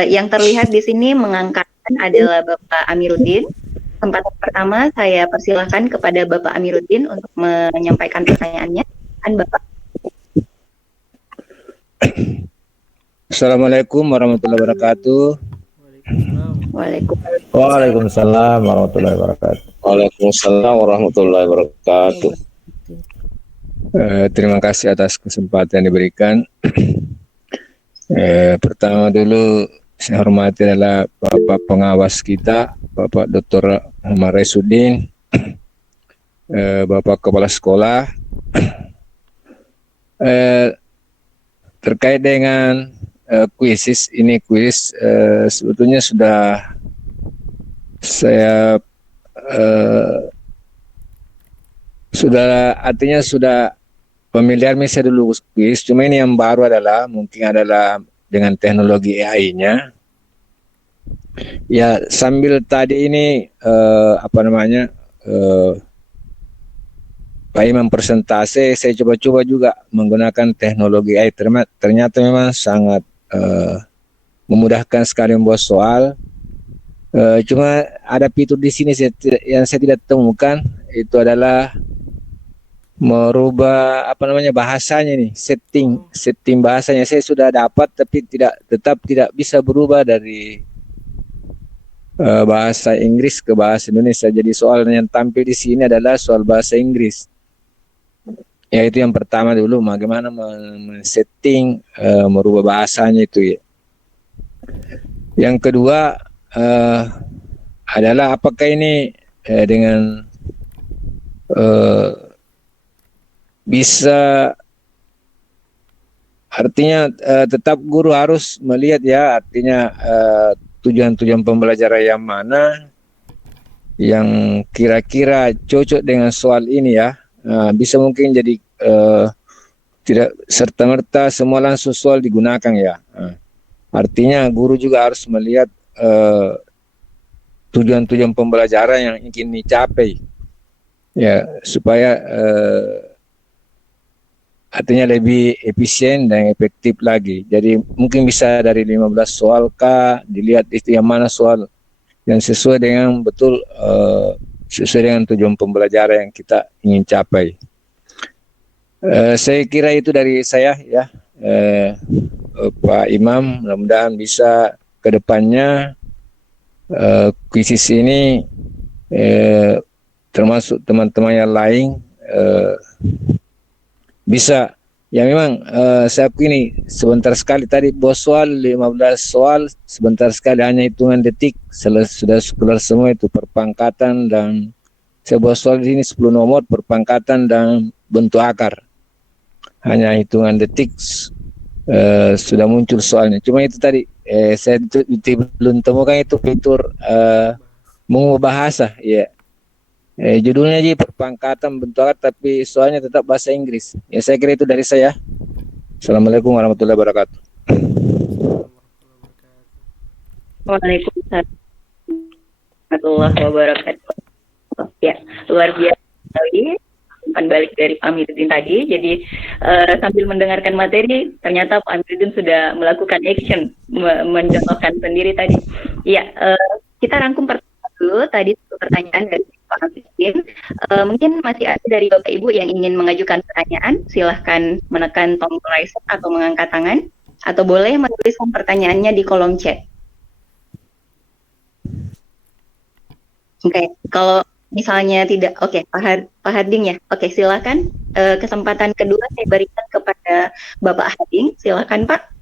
Yang terlihat di sini mengangkatkan adalah Bapak Amiruddin. Kesempatan pertama saya persilahkan kepada Bapak Amiruddin untuk menyampaikan pertanyaannya. Bapak. Assalamualaikum warahmatullahi wabarakatuh. Waalaikumsalam warahmatullahi wabarakatuh. Waalaikumsalam warahmatullahi wabarakatuh. Terima kasih atas kesempatan yang diberikan. Pertama dulu saya hormati adalah Bapak pengawas kita, Bapak Dr. Muhammad Resudin, Bapak Kepala Sekolah. Terkait dengan kuis ini, sebetulnya sudah saya sudah pemilihan misalnya dulu kuis, cuma ini yang baru adalah mungkin adalah dengan teknologi AI-nya. Ya, sambil tadi ini Pak Imam presentasi, saya coba-coba juga menggunakan teknologi AI. Ternyata memang sangat memudahkan sekali membuat soal. Cuma ada fitur di sini yang saya tidak temukan, itu adalah merubah bahasanya nih, setting bahasanya saya sudah dapat, tapi tetap tidak bisa berubah dari bahasa Inggris ke bahasa Indonesia. Jadi soal yang tampil di sini adalah soal bahasa Inggris. Ya, itu yang pertama dulu, bagaimana men-setting merubah bahasanya itu ya. Yang kedua adalah apakah ini dengan bisa, artinya tetap guru harus melihat ya, artinya tujuan-tujuan pembelajaran yang mana yang kira-kira cocok dengan soal ini ya. Bisa mungkin jadi tidak serta-merta semua langsung soal digunakan ya. Artinya guru juga harus melihat tujuan-tujuan pembelajaran yang ingin dicapai ya, supaya artinya lebih efisien dan efektif lagi. Jadi mungkin bisa dari 15 soal kah, dilihat itu yang mana soal yang sesuai dengan betul sesuai dengan tujuan pembelajaran yang kita ingin capai. Saya kira itu dari saya ya, Pak Imam. Mudah-mudahan bisa ke depannya kuisis ini termasuk teman-teman yang lain bisa. Ya memang saya ini sebentar sekali tadi bos soal 15 soal sebentar sekali, hanya hitungan detik sudah keluar semua itu perpangkatan dan sebuah soal ini 10 nomor perpangkatan dan bentuk akar. Hanya hitungan detik sudah muncul soalnya. Cuma itu tadi saya belum temukan itu fitur mengubah bahasa ya. Judulnya aja perpangkatan bentuk akar tapi soalnya tetap bahasa Inggris. Ya saya kira itu dari saya. Assalamualaikum warahmatullahi wabarakatuh. Waalaikumsalam warahmatullahi wabarakatuh. Ya, luar biasa sekali umpan balik dari Pak Amiruddin tadi. Jadi sambil mendengarkan materi, ternyata Pak Amiruddin sudah melakukan action, mencontohkan sendiri tadi. Ya, kita rangkum pertanyaan dulu. Tadi pertanyaan dari Pak Amiruddin. Mungkin masih ada dari Bapak Ibu yang ingin mengajukan pertanyaan. Silahkan menekan tombol raise atau mengangkat tangan. Atau boleh menuliskan pertanyaannya di kolom chat. Oke, kalau misalnya tidak, oke, Pak Harding ya. Oke, silakan. Kesempatan kedua saya berikan kepada Bapak Harding. Silakan, Pak.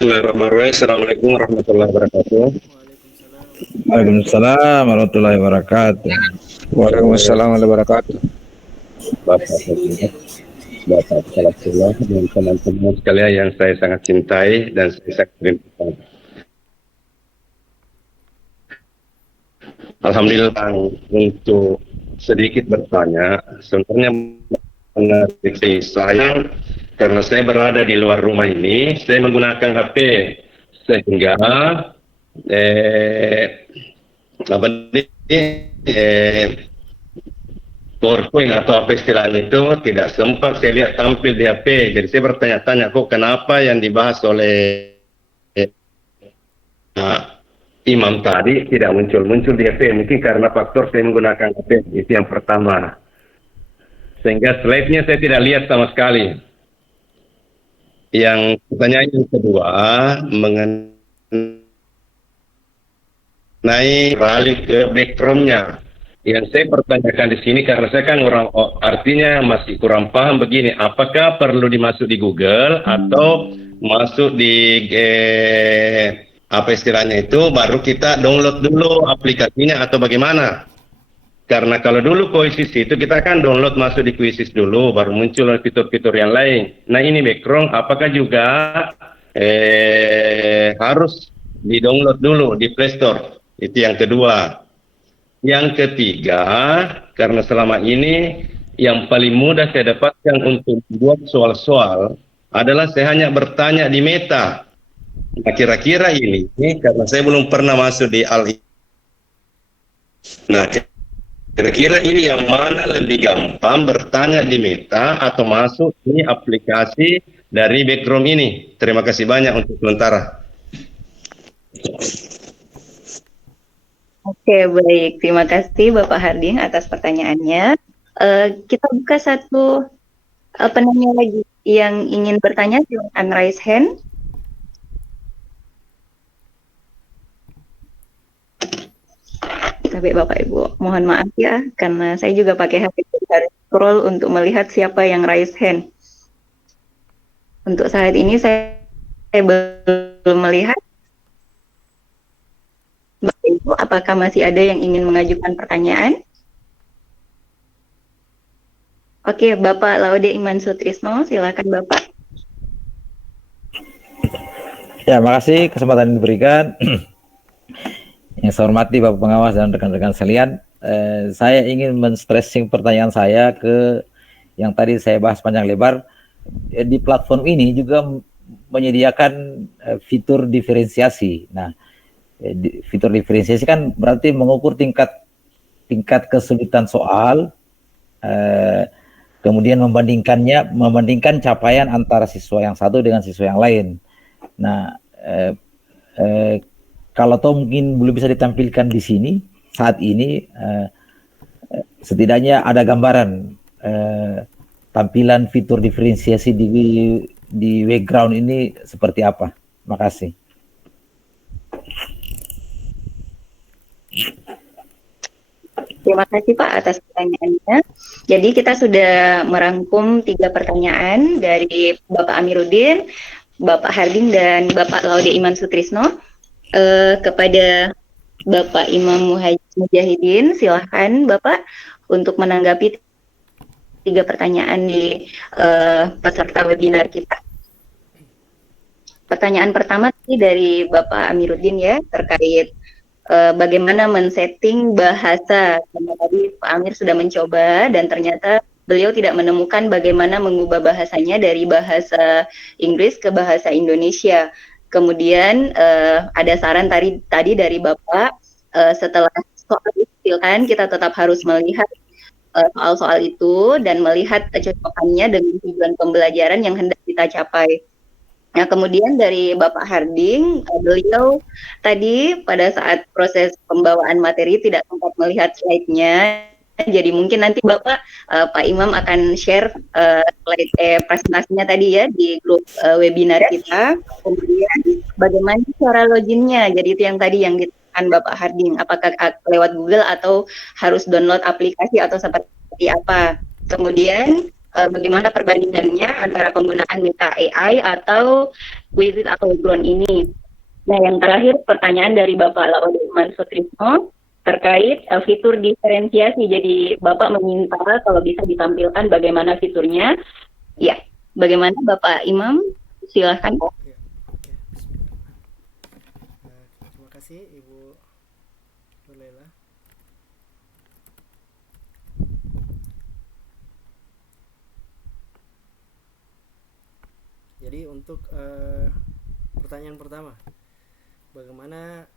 Bismillahirrahmanirrahim. Assalamualaikum warahmatullahi wabarakatuh. Waalaikumsalam warahmatullahi wabarakatuh. Waalaikumsalam warahmatullahi wabarakatuh. Bapak Salatullah dan teman-teman sekalian yang saya sangat cintai dan saya sangat rindukan. Alhamdulillah, untuk sedikit bertanya, sebenarnya menarik saya karena saya berada di luar rumah ini, saya menggunakan HP sehingga PowerPoint atau apa istilahnya itu tidak sempat saya lihat tampil di HP. Jadi saya bertanya-tanya kok kenapa yang dibahas oleh Imam tadi tidak muncul di HP. Mungkin karena faktor saya menggunakan HP, itu yang pertama. Sehingga slide-nya saya tidak lihat sama sekali. Yang pertanyaan yang kedua mengenai balik ke background-nya. Yang saya pertanyakan di sini karena saya kan artinya masih kurang paham begini, apakah perlu dimasuk di Google atau masuk di apa istilahnya itu baru kita download dulu aplikasinya atau bagaimana? Karena kalau dulu Quizzes itu kita kan download masuk di Quizzes dulu baru muncul fitur-fitur yang lain. Nah ini background apakah juga harus di-download dulu di Play Store? Itu yang kedua. Yang ketiga, karena selama ini yang paling mudah saya dapatkan untuk membuat soal-soal adalah saya hanya bertanya di Meta. Nah kira-kira ini karena saya belum pernah masuk di Nah kira-kira ini yang mana lebih gampang bertanya di Meta atau masuk di aplikasi dari background ini? Terima kasih banyak untuk sementara. Oke, baik. Terima kasih Bapak Harding atas pertanyaannya. Kita buka satu penanya lagi yang ingin bertanya, silakan raise hand. Tapi Bapak Ibu, mohon maaf ya, karena saya juga pakai HP harus scroll untuk melihat siapa yang raise hand. Untuk saat ini saya belum melihat. Bapak Ibu, apakah masih ada yang ingin mengajukan pertanyaan? Oke, Bapak Laude Iman Sutrisno, silakan Bapak. Ya, makasih kesempatan yang diberikan. Yang saya hormati Bapak Pengawas dan rekan-rekan sekalian, saya ingin men-stressing pertanyaan saya ke yang tadi saya bahas panjang lebar, di platform ini juga menyediakan fitur diferensiasi. Nah, fitur diferensiasi kan berarti mengukur tingkat kesulitan soal, kemudian membandingkan capaian antara siswa yang satu dengan siswa yang lain. Nah, kalau tahu mungkin belum bisa ditampilkan di sini saat ini, setidaknya ada gambaran tampilan fitur diferensiasi di background ini seperti apa. Makasih. Terima kasih Pak atas pertanyaannya. Jadi kita sudah merangkum 3 pertanyaan dari Bapak Amiruddin, Bapak Harding, dan Bapak Laude Iman Sutrisno. Kepada Bapak Imam Mujahidin, silahkan Bapak untuk menanggapi 3 pertanyaan di peserta webinar kita. Pertanyaan pertama dari Bapak Amiruddin ya, terkait bagaimana men-setting bahasa. Karena tadi Pak Amir sudah mencoba dan ternyata beliau tidak menemukan bagaimana mengubah bahasanya dari bahasa Inggris ke bahasa Indonesia. Kemudian ada saran tadi dari Bapak, setelah soal itu kan kita tetap harus melihat soal-soal itu dan melihat kecocokannya dengan tujuan pembelajaran yang hendak kita capai. Nah, kemudian dari Bapak Harding, beliau tadi pada saat proses pembawaan materi tidak sempat melihat slide-nya. Jadi mungkin nanti Bapak, Pak Imam akan share slide presentasinya tadi ya di grup webinar kita. Kemudian bagaimana cara loginnya? Jadi itu yang tadi yang ditekan Bapak Harding, apakah lewat Google atau harus download aplikasi atau seperti apa? Kemudian bagaimana perbandingannya antara penggunaan Meta AI atau Quizlet atau Ground ini. Nah, yang terakhir pertanyaan dari Bapak Laude Iman Sutrisno terkait fitur diferensiasi. Jadi Bapak meminta kalau bisa ditampilkan bagaimana fiturnya. Ya, bagaimana Bapak Imam? Silahkan. Ya, oke. Terima kasih Ibu Nurlela. Jadi untuk pertanyaan pertama, bagaimana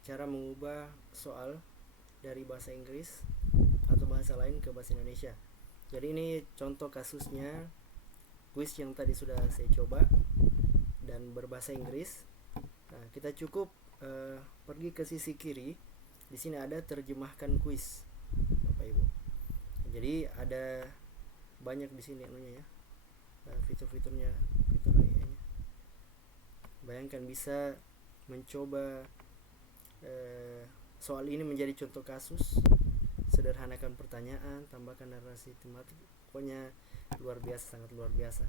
cara mengubah soal dari bahasa Inggris atau bahasa lain ke bahasa Indonesia? Jadi ini contoh kasusnya quiz yang tadi sudah saya coba dan berbahasa Inggris. Nah, kita cukup pergi ke sisi kiri. Di sini ada terjemahkan quiz, Bapak Ibu. Jadi ada banyak di sini anunya ya. Fitur-fiturnya, fitur AI-nya. Bayangkan bisa mencoba soal ini menjadi contoh kasus, sederhanakan pertanyaan, tambahkan narasi tematik. Pokoknya luar biasa, sangat luar biasa.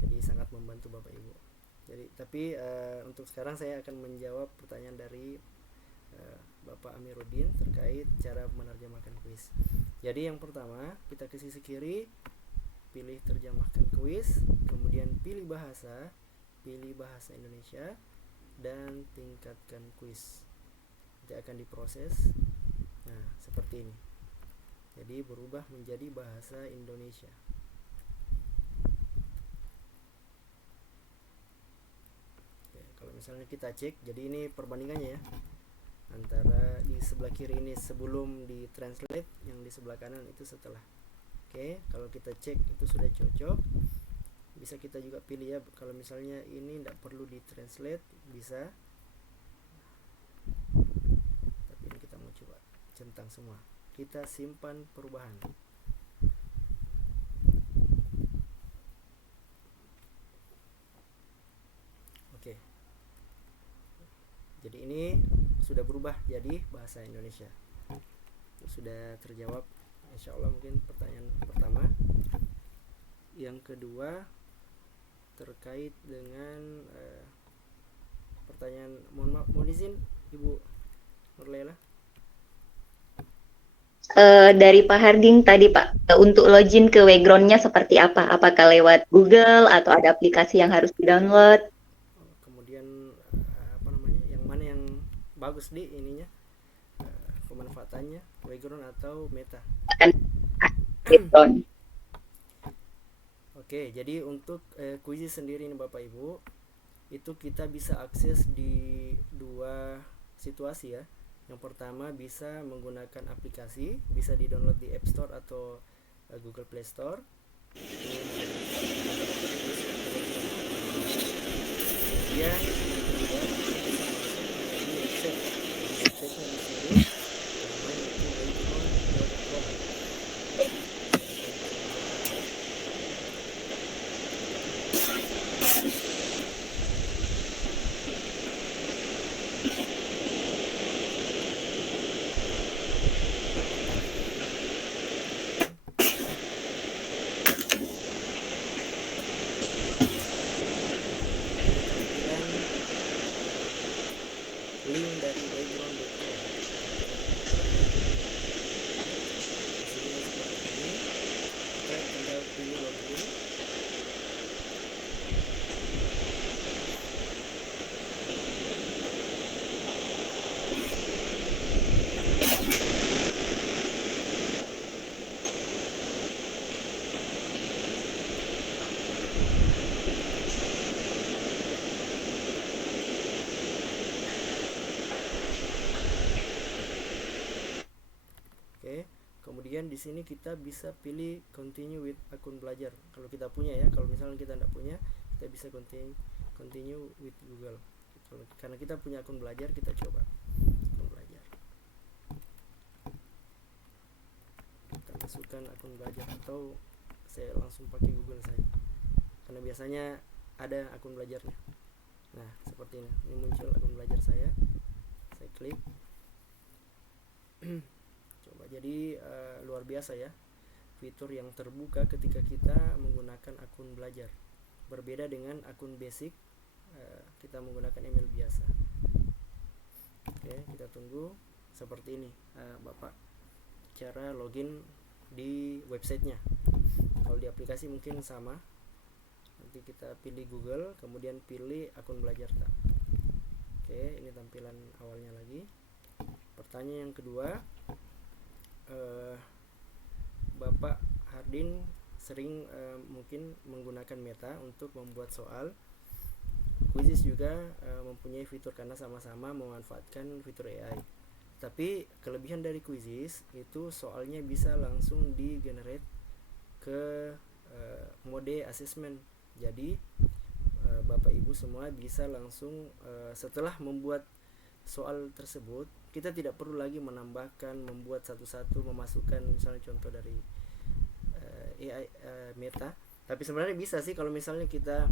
Jadi sangat membantu Bapak Ibu. Jadi tapi untuk sekarang saya akan menjawab pertanyaan dari Bapak Amiruddin terkait cara menerjemahkan kuis. Jadi yang pertama, kita ke sisi kiri, pilih terjemahkan kuis, kemudian pilih bahasa Indonesia, dan tingkatkan kuis. Nanti akan diproses. Nah, seperti ini. Jadi berubah menjadi bahasa Indonesia. Oke, kalau misalnya kita cek, jadi ini perbandingannya ya, antara di sebelah kiri ini sebelum di translate, yang di sebelah kanan itu setelah. Oke, kalau kita cek itu sudah cocok, bisa kita juga pilih ya, kalau misalnya ini tidak perlu di translate bisa, tapi ini kita mau coba centang semua. Kita simpan perubahan. Oke, jadi ini sudah berubah jadi bahasa Indonesia. Sudah terjawab insya Allah mungkin pertanyaan pertama. Yang kedua terkait dengan pertanyaan, mohon izin Ibu Nurlela. Dari Pak Harding tadi Pak, untuk login ke background-nya seperti apa? Apakah lewat Google atau ada aplikasi yang harus di-download? Kemudian apa namanya, yang mana yang bagus di ininya, pemanfaatannya, background atau meta? Background. Oke, jadi untuk Quizzes sendiri ini Bapak Ibu, itu kita bisa akses di dua situasi ya. Yang pertama bisa menggunakan aplikasi, bisa di-download di App Store atau Google Play Store. Kemudian websitenya di sini namanya itu wayground.com. Link dari wayground.com. Kita tinggal pilih login. Oke, kemudian di sini kita bisa pilih continue with akun belajar. Kalau kita punya ya, kalau misalnya kita tidak punya, kita bisa continue with Google. Karena kita punya akun belajar, kita coba akun belajar. Kita masukkan akun belajar atau saya langsung pakai Google saja. Karena biasanya ada akun belajarnya. Nah, seperti ini. Ini muncul akun belajar saya. Saya klik. Coba, jadi luar biasa ya fitur yang terbuka ketika kita menggunakan akun belajar, berbeda dengan akun basic kita menggunakan email biasa. Oke, kita tunggu. Seperti ini Bapak cara login di websitenya. Kalau di aplikasi mungkin sama, nanti kita pilih Google, kemudian pilih akun belajar tab. Oke, ini tampilan awalnya lagi. Pertanyaan yang kedua, Bapak Hardin sering mungkin menggunakan Meta untuk membuat soal. Quizzes juga mempunyai fitur karena sama-sama memanfaatkan fitur AI. Tapi kelebihan dari Quizzes itu soalnya bisa langsung di-generate ke mode assessment. Jadi Bapak Ibu semua bisa langsung setelah membuat soal tersebut, kita tidak perlu lagi menambahkan, membuat satu-satu, memasukkan misalnya contoh dari AI Meta. Tapi sebenarnya bisa sih kalau misalnya kita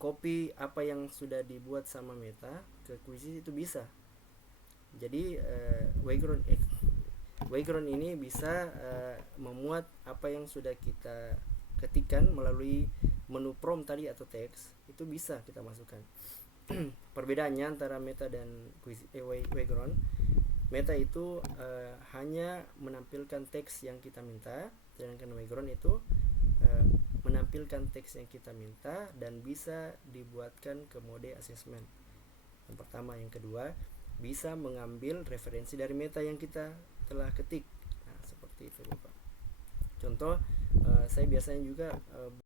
copy apa yang sudah dibuat sama Meta ke Quizzes, itu bisa. Jadi Wayground ini bisa memuat apa yang sudah kita ketikkan melalui menu prompt tadi atau teks, itu bisa kita masukkan. Perbedaannya antara Meta dan Wayground, Meta itu hanya menampilkan teks yang kita minta, sedangkan Wayground itu menampilkan teks yang kita minta dan bisa dibuatkan ke mode assessment. Yang pertama, yang kedua, bisa mengambil referensi dari Meta yang kita telah ketik. Nah, seperti itu Bapak. Contoh, saya biasanya juga